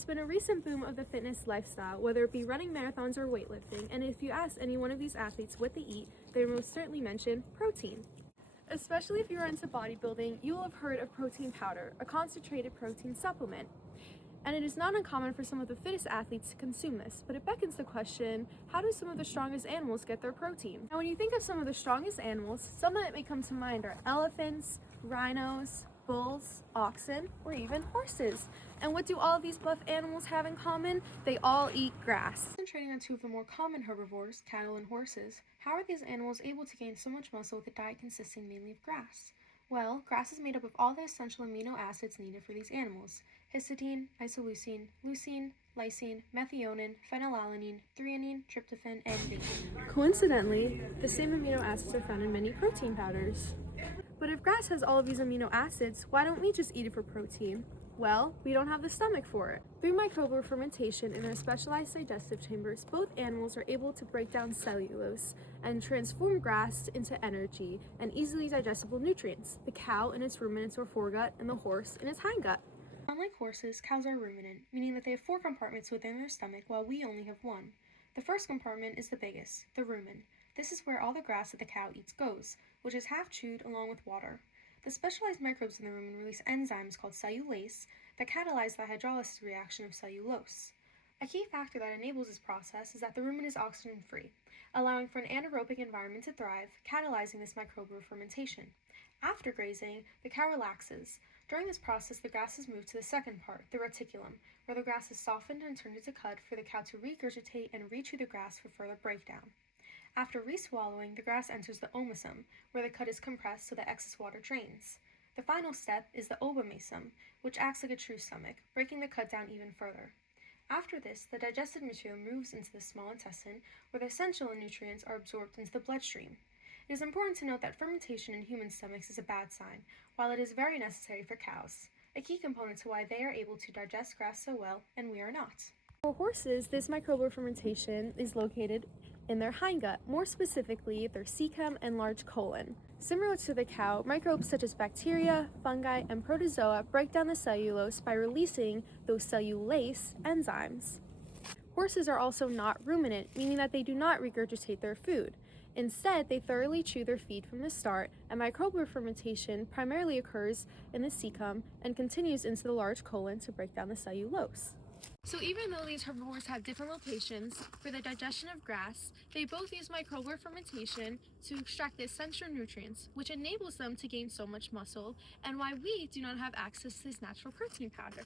There's been a recent boom of the fitness lifestyle, whether it be running marathons or weightlifting, and if you ask any one of these athletes what they eat, they will most certainly mention protein. Especially if you're into bodybuilding, you will have heard of protein powder, a concentrated protein supplement. And it is not uncommon for some of the fittest athletes to consume this, but it beckons the question, how do some of the strongest animals get their protein? Now when you think of some of the strongest animals, some that may come to mind are elephants, rhinos, bulls, oxen, or even horses. And what do all of these buff animals have in common? They all eat grass. Concentrating on two of the more common herbivores, cattle and horses, how are these animals able to gain so much muscle with a diet consisting mainly of grass? Well, grass is made up of all the essential amino acids needed for these animals: histidine, isoleucine, leucine, lysine, methionine, phenylalanine, threonine, tryptophan, and bacon. Coincidentally, the same amino acids are found in many protein powders. But if grass has all of these amino acids, why don't we just eat it for protein? Well, we don't have the stomach for it. Through microbial fermentation in their specialized digestive chambers, both animals are able to break down cellulose and transform grass into energy and easily digestible nutrients, the cow in its ruminants or foregut and the horse in its hindgut. Unlike horses, cows are ruminant, meaning that they have 4 compartments within their stomach while we only have 1. The first compartment is the biggest, the rumen. This is where all the grass that the cow eats goes, which is half chewed along with water. The specialized microbes in the rumen release enzymes called cellulase that catalyze the hydrolysis reaction of cellulose. A key factor that enables this process is that the rumen is oxygen-free, allowing for an anaerobic environment to thrive, catalyzing this microbial fermentation. After grazing, the cow relaxes. During this process, the grass is moved to the second part, the reticulum, where the grass is softened and turned into cud for the cow to regurgitate and rechew the grass for further breakdown. After reswallowing, the grass enters the omasum, where the cud is compressed so that excess water drains. The final step is the obomasum, which acts like a true stomach, breaking the cud down even further. After this, the digested material moves into the small intestine, where the essential nutrients are absorbed into the bloodstream. It is important to note that fermentation in human stomachs is a bad sign, while it is very necessary for cows, a key component to why they are able to digest grass so well and we are not. For horses, this microbial fermentation is located in their hindgut, more specifically their cecum and large colon. Similar to the cow, microbes such as bacteria, fungi, and protozoa break down the cellulose by releasing those cellulase enzymes. Horses are also not ruminant, meaning that they do not regurgitate their food. Instead, they thoroughly chew their feed from the start, and microbial fermentation primarily occurs in the cecum and continues into the large colon to break down the cellulose. So even though these herbivores have different locations for the digestion of grass, they both use microbial fermentation to extract the essential nutrients, which enables them to gain so much muscle, and why we do not have access to this natural protein powder.